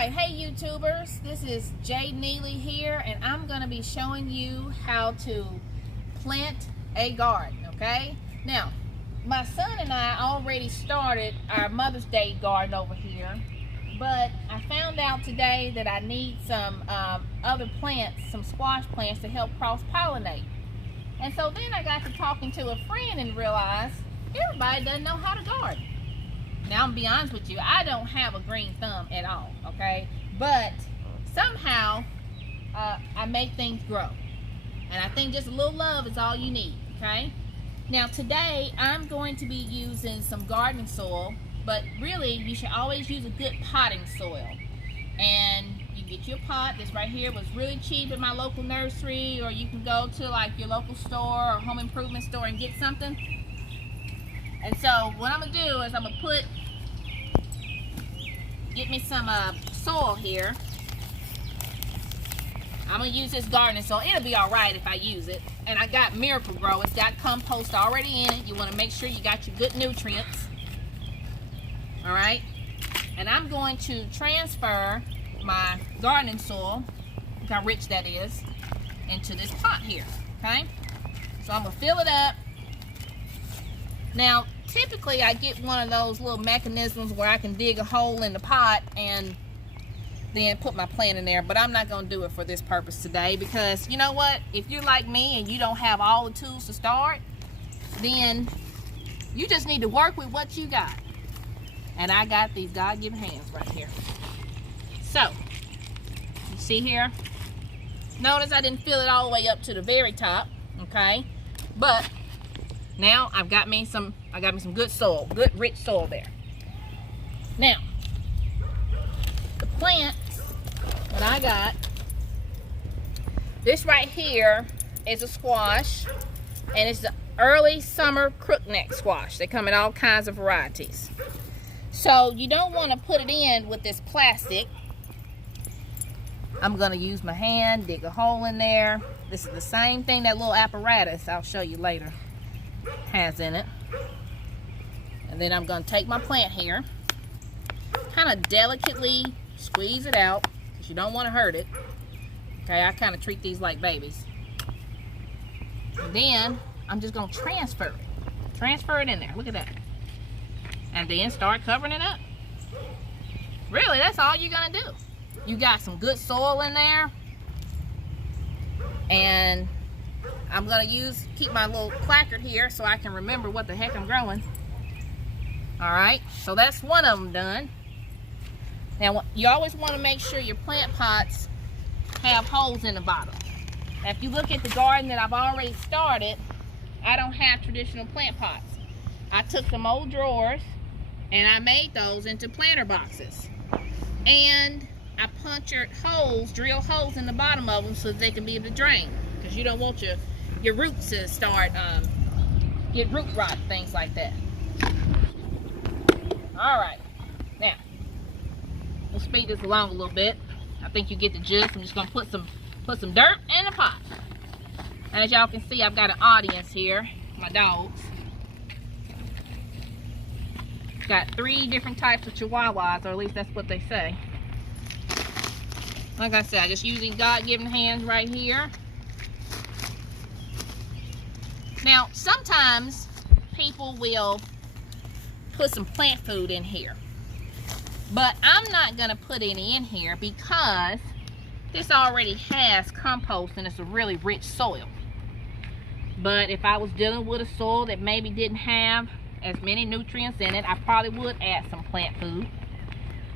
Alright, hey YouTubers, this is Jay Neely here, and I'm going to be showing you how to plant a garden, okay? Now, my son and I already started our Mother's Day garden over here, but I found out today that I need some other plants, some squash plants to help cross-pollinate. And so then I got to talking to a friend and realized everybody doesn't know how to garden. Now, I'm gonna be honest with you, I don't have a green thumb at all, okay? But somehow I make things grow. And I think just a little love is all you need, okay? Now, today I'm going to be using some garden soil, but really you should always use a good potting soil. And you get your pot. This right here was really cheap at my local nursery, or you can go to like your local store or home improvement store and get something. And so what I'm gonna do is I'm gonna get me some soil here. I'm gonna use this gardening soil. It'll be all right if I use it. And I got Miracle-Gro. It's got compost already in it. You want to make sure you got your good nutrients. All right. And I'm going to transfer my gardening soil, look how rich that is, into this pot here. Okay. So I'm gonna fill it up. Now, typically I get one of those little mechanisms where I can dig a hole in the pot and then put my plant in there, but I'm not going to do it for this purpose today, because you know what? If you're like me and you don't have all the tools to start, then you just need to work with what you got. And I got these God-given hands right here. So, you see here? Notice I didn't fill it all the way up to the very top, okay? But now I got me some good soil, good rich soil there. Now, the plants that I got, this right here is a squash, and it's the early summer crookneck squash. They come in all kinds of varieties. So you don't want to put it in with this plastic. I'm going to use my hand, dig a hole in there. This is the same thing that little apparatus I'll show you later has in it. And then I'm going to take my plant here, kind of delicately squeeze it out, because you don't want to hurt it. Okay, I kind of treat these like babies. And then I'm just going to transfer it in there. Look at that. And then start covering it up. Really, that's all you're going to do. You got some good soil in there, and I'm going to keep my little placard here so I can remember what the heck I'm growing. Alright, so that's one of them done. Now, you always want to make sure your plant pots have holes in the bottom. Now, if you look at the garden that I've already started, I don't have traditional plant pots. I took some old drawers and I made those into planter boxes. And I punctured holes, drill holes in the bottom of them so that they can be able to drain. Because you don't want your roots to start get root rot, things like that. All right, now we'll speed this along a little bit. I think you get the gist. I'm just gonna put some dirt in the pot. As y'all can see, I've got an audience here, my dogs. Got 3 different types of chihuahuas, or at least that's what they say. Like I said, just using God-given hands right here. Now, sometimes people will put some plant food in here, but I'm not going to put any in here because this already has compost and it's a really rich soil. But if I was dealing with a soil that maybe didn't have as many nutrients in it, I probably would add some plant food.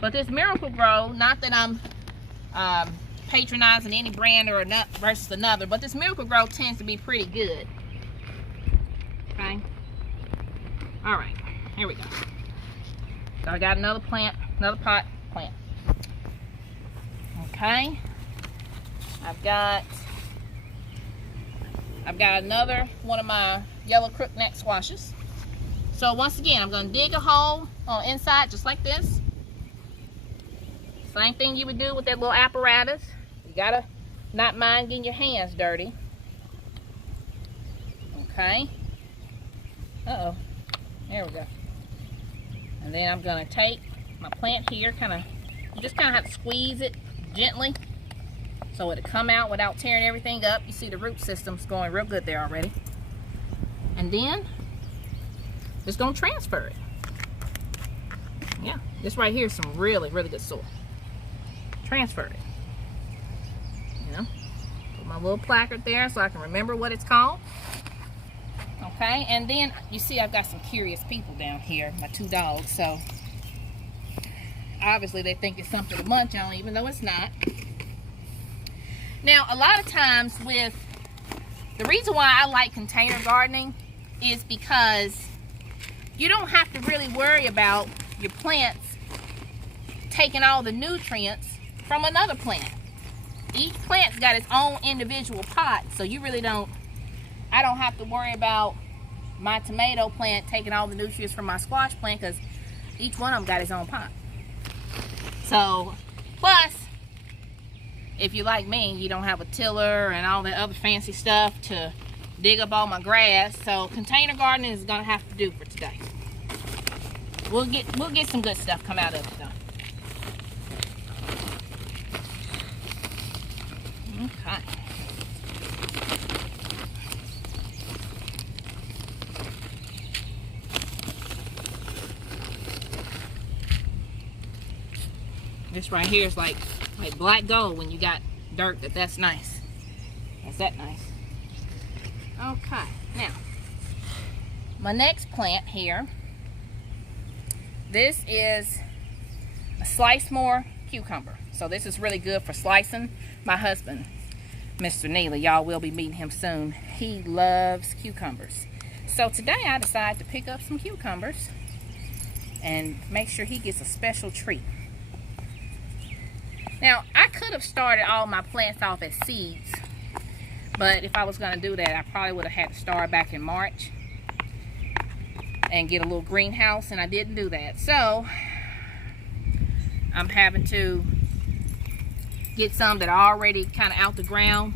But this Miracle-Gro, not that I'm patronizing any brand or versus another, but this Miracle-Gro tends to be pretty good. Okay. All right, here we go. So I got another pot plant. Okay. I've got another one of my yellow crookneck squashes. So once again, I'm going to dig a hole on the inside just like this. Same thing you would do with that little apparatus. You gotta not mind getting your hands dirty. Okay. Uh-oh. There we go. And then I'm going to take my plant here, kind of You just kind of have to squeeze it gently so it'll come out without tearing everything up. You see the root system's going real good there already. And then just gonna transfer it. Yeah, this right here is some really, really good soil. Transfer it. You know, put my little placard there so I can remember what it's called. Okay, and then you see I've got some curious people down here, my 2 dogs, so obviously they think it's something to munch on, even though it's not. Now, a lot of times the reason why I like container gardening is because you don't have to really worry about your plants taking all the nutrients from another plant. Each plant's got its own individual pot, so you really I don't have to worry about my tomato plant taking all the nutrients from my squash plant, because each one of them got its own pot. So, plus, if you like me, you don't have a tiller and all that other fancy stuff to dig up all my grass. So container gardening is gonna have to do for today. We'll get some good stuff come out of it though. Okay. This right here is like black gold when you got dirt that's nice. That's that nice. Okay, now my next plant here, this is a slice more cucumber. So this is really good for slicing. My husband, Mr. Neely, y'all will be meeting him soon. He loves cucumbers. So today I decided to pick up some cucumbers and make sure he gets a special treat. Now, I could have started all my plants off as seeds, but if I was going to do that, I probably would have had to start back in March and get a little greenhouse, and I didn't do that. So, I'm having to get some that are already kind of out the ground,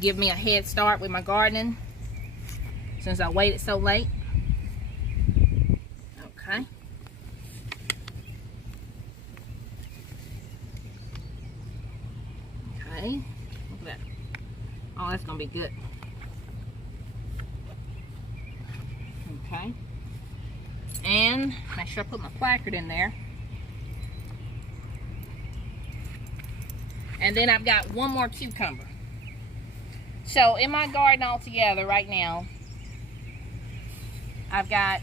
give me a head start with my gardening since I waited so late. Okay. Okay, look at that. Oh, that's gonna be good. Okay. And make sure I put my placard in there. And then I've got one more cucumber. So in my garden altogether right now, I've got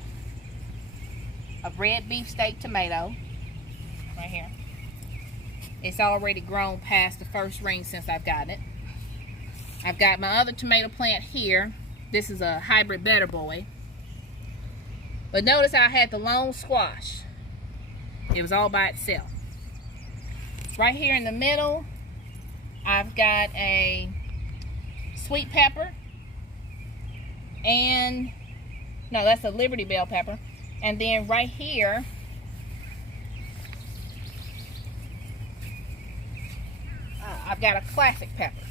a red beefsteak tomato right here. It's already grown past the first ring since I've gotten it. I've got my other tomato plant here. This is a hybrid Better Boy. But notice I had the lone squash. It was all by itself. Right here in the middle, I've got a sweet pepper. And, no, that's a Liberty Bell pepper. And then right here, I've got a classic pepper.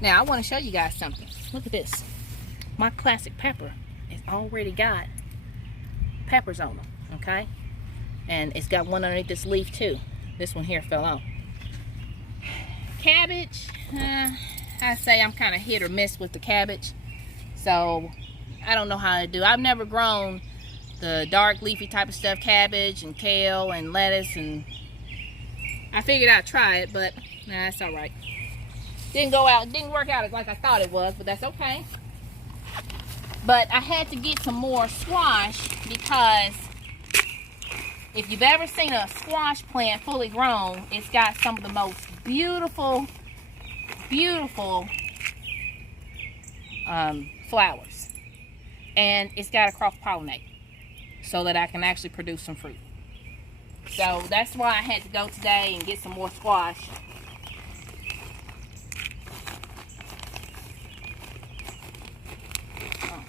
Now, I want to show you guys something. Look at this. My classic pepper has already got peppers on them, okay? And it's got one underneath this leaf, too. This one here fell off. Cabbage, I say I'm kind of hit or miss with the cabbage. So, I don't know how to do. I've never grown the dark leafy type of stuff, cabbage and kale and lettuce, and I figured I'd try it, but nah, that's all right. Didn't work out like I thought it was, but that's okay. But I had to get some more squash because if you've ever seen a squash plant fully grown, it's got some of the most beautiful, beautiful flowers. And it's got to cross-pollinate so that I can actually produce some fruit. So that's why I had to go today and get some more squash.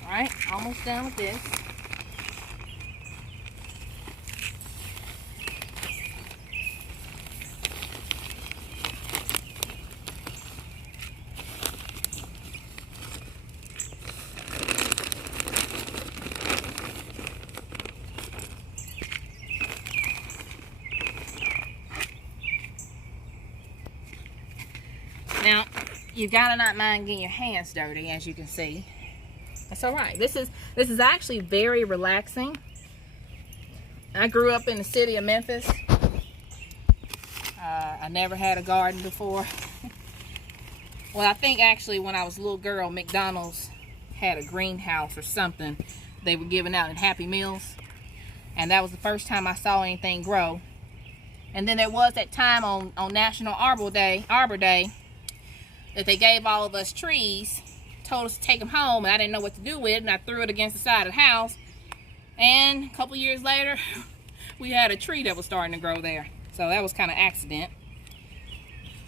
Alright, almost done with this. Now, you gotta not mind getting your hands dirty, as you can see. That's all right. This is actually very relaxing. I grew up in the city of Memphis. I never had a garden before. Well, I think actually when I was a little girl, McDonald's had a greenhouse or something they were giving out in Happy Meals. And that was the first time I saw anything grow. And then there was that time on National Arbor Day that they gave all of us trees, told us to take them home, and I didn't know what to do with it, and I threw it against the side of the house. And a couple years later, we had a tree that was starting to grow there. So that was kind of accident.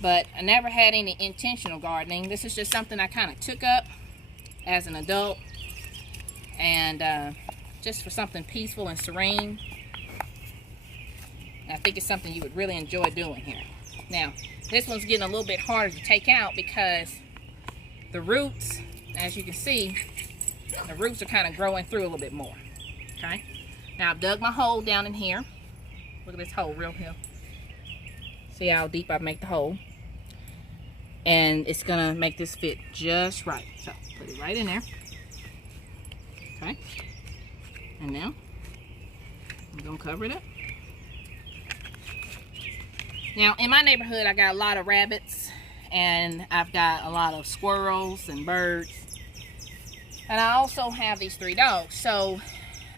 But I never had any intentional gardening. This is just something I kind of took up as an adult, and just for something peaceful and serene. I think it's something you would really enjoy doing here. Now, this one's getting a little bit harder to take out because the roots, as you can see, the roots are kind of growing through a little bit more. Okay? Now, I've dug my hole down in here. Look at this hole real here. See how deep I make the hole? And it's gonna make this fit just right. So, put it right in there. Okay? And now, I'm gonna cover it up. Now, in my neighborhood, I got a lot of rabbits, and I've got a lot of squirrels and birds. And I also have these 3 dogs. So,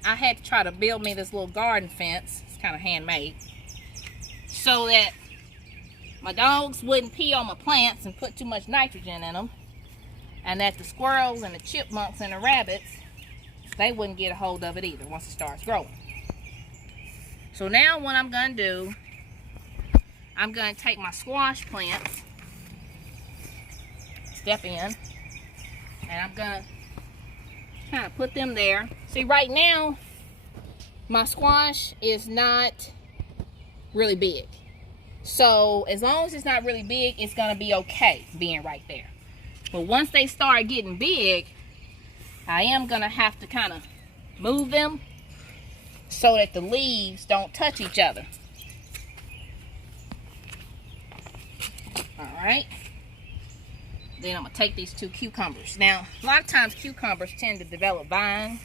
I had to try to build me this little garden fence. It's kind of handmade. So that my dogs wouldn't pee on my plants and put too much nitrogen in them. And that the squirrels and the chipmunks and the rabbits, they wouldn't get a hold of it either once it starts growing. So now what I'm going to do, I'm going to take my squash plants, step in, and I'm going to kind of put them there. See, right now, my squash is not really big. So as long as it's not really big, it's going to be okay being right there. But once they start getting big, I am going to have to kind of move them so that the leaves don't touch each other. Alright. Then I'm going to take these 2 cucumbers. Now, a lot of times cucumbers tend to develop vines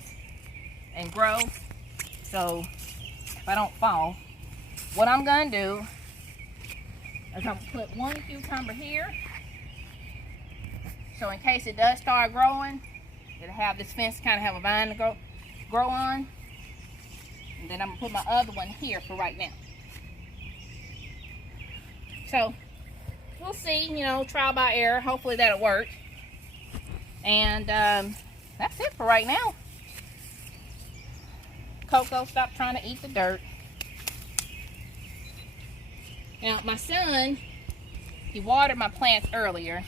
and grow. So, if I don't fall, what I'm going to do is I'm going to put 1 cucumber here. So in case it does start growing, it'll have this fence kind of have a vine to grow on. And then I'm going to put my other one here for right now. So, we'll see, you know, trial by error. Hopefully that'll work. And that's it for right now. Coco, stop trying to eat the dirt. Now, my son, he watered my plants earlier.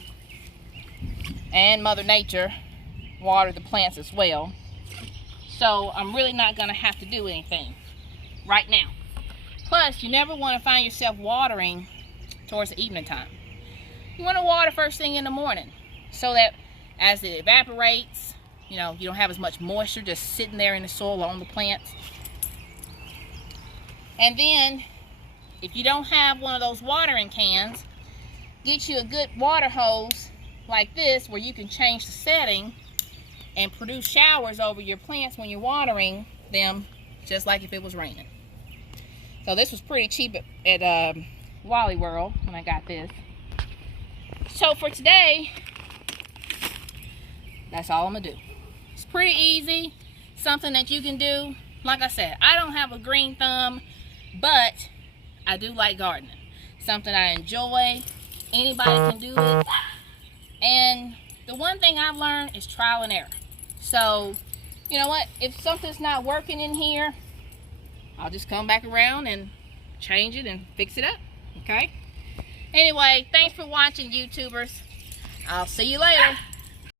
And Mother Nature watered the plants as well. So, I'm really not going to have to do anything right now. Plus, you never want to find yourself watering towards the evening time. You want to water first thing in the morning so that as it evaporates, you know, you don't have as much moisture just sitting there in the soil on the plants. And then, if you don't have one of those watering cans, get you a good water hose like this where you can change the setting and produce showers over your plants when you're watering them, just like if it was raining. So this was pretty cheap at Wally World when I got this. So for today, that's all I'm gonna do. It's pretty easy, something that you can do. Like I said, I don't have a green thumb, but I do like gardening. Something I enjoy. Anybody can do it. And the one thing I've learned is trial and error. So, you know what? If something's not working in here, I'll just come back around and change it and fix it up. Okay? Anyway, thanks for watching, YouTubers. I'll see you later.